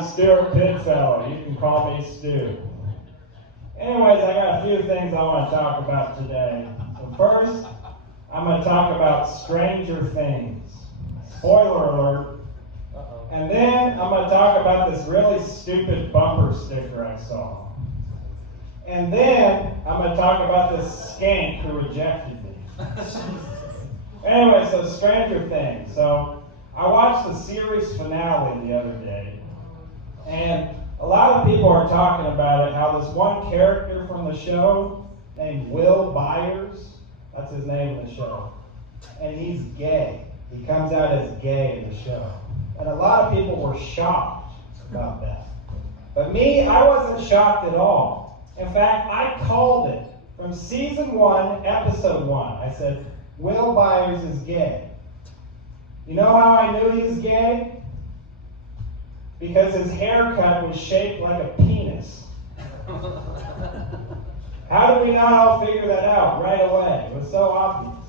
I'm Stewart Pidfellow. You can call me Stu. Anyways, I got a few things I want to talk about today. So first, I'm going to talk about Stranger Things. Spoiler alert. And then I'm going to talk about this really stupid bumper sticker I saw. And then I'm going to talk about this skank who rejected me. Anyway, so Stranger Things. So I watched the series finale the other day. And a lot of people are talking about it, how this one character from the show named Will Byers, that's his name in the show, and he's gay. He comes out as gay in the show. And a lot of people were shocked about that. But me, I wasn't shocked at all. In fact, I called it from season 1, episode 1. I said, Will Byers is gay. You know how I knew he was gay? Because his haircut was shaped like a penis. How did we not all figure that out right away? It was so obvious.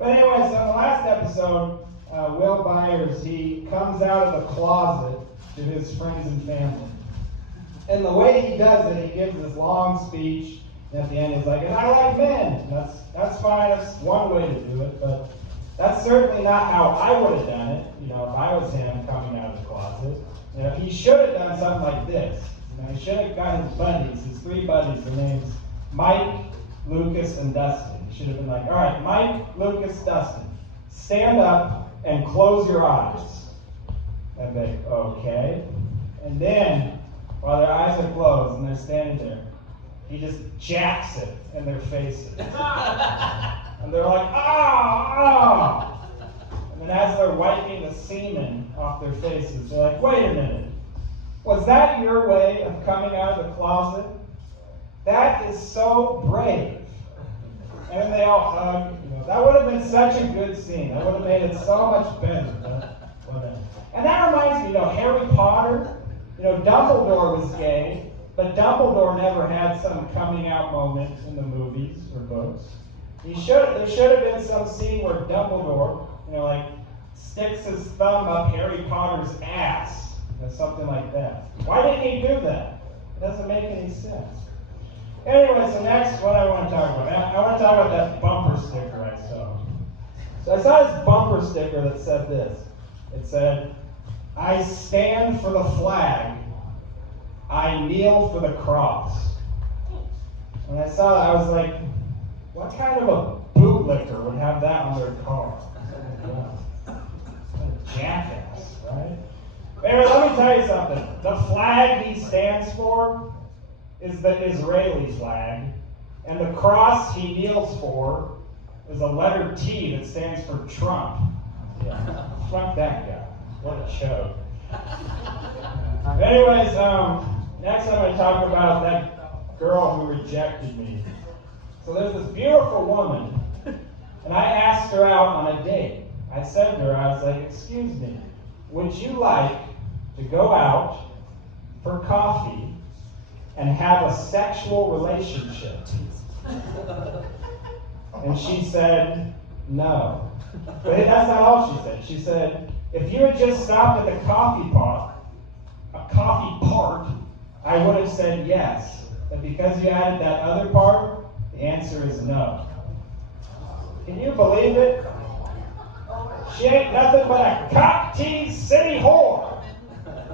But anyway, so in the last episode, Will Byers, he comes out of the closet to his friends and family. And the way he does it, he gives this long speech, and at the end he's like, and I like men. And that's fine, that's one way to do it, but that's certainly not how I would have done it, if I was him coming out of the closet. He should have done something like this. He should have got his buddies, his 3 buddies, their names Mike, Lucas, and Dustin. He should have been like, all right, Mike, Lucas, Dustin, stand up and close your eyes. And they, okay. And then, while their eyes are closed and they're standing there, he just jacks it in their faces. And they're like, ah! And then as they're wiping the semen off their faces, they're like, wait a minute. Was that your way of coming out of the closet? That is so brave. And then they all hug. That would have been such a good scene. That would have made it so much better. But whatever. And that reminds me, Harry Potter. Dumbledore was gay, but Dumbledore never had some coming out moment in the movies or books. There should have been some scene where Dumbledore, sticks his thumb up Harry Potter's ass, or something like that. Why didn't he do that? It doesn't make any sense. Anyway, so next, what I want to talk about. I want to talk about that bumper sticker I saw. So I saw this bumper sticker that said this. It said, I stand for the flag. I kneel for the cross. When I saw that, I was like, what kind of a bootlicker would have that on their car? What a jackass, right? Anyway, let me tell you something. The flag he stands for is the Israeli flag, and the cross he kneels for is a letter T that stands for Trump. Yeah. Fuck that guy. What a show. Anyways, next I'm going to talk about that girl who rejected me. So there's this beautiful woman, and I asked her out on a date. I said to her, I was like, excuse me, would you like to go out for coffee and have a sexual relationship? And she said, no. But that's not all she said. She said, if you had just stopped at the coffee part, I would have said yes. But because you added that other part, the answer is no. Can you believe it? She ain't nothing but a cock-teased city whore.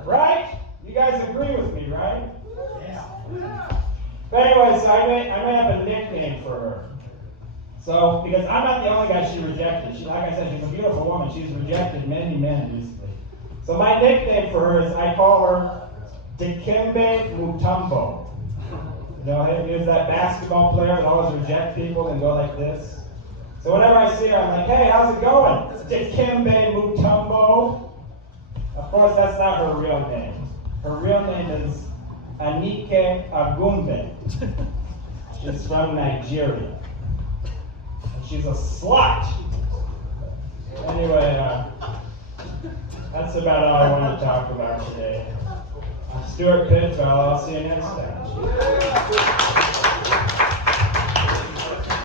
Right? You guys agree with me, right? Yeah. But anyways, I may have a nickname for her. So, because I'm not the only guy she rejected. Like I said, she's a beautiful woman. She's rejected many men recently. So my nickname for her is, I call her Dikembe Mutombo. Here's that basketball player that always rejects people and go like this. So whenever I see her, I'm like, hey, how's it going? It's Dikembe Mutombo. Of course, that's not her real name. Her real name is Anike Agumbe. She's from Nigeria. She's a slut. Anyway, that's about all I want to talk about today. I'm Stewart Pidfellow. I'll see you next time.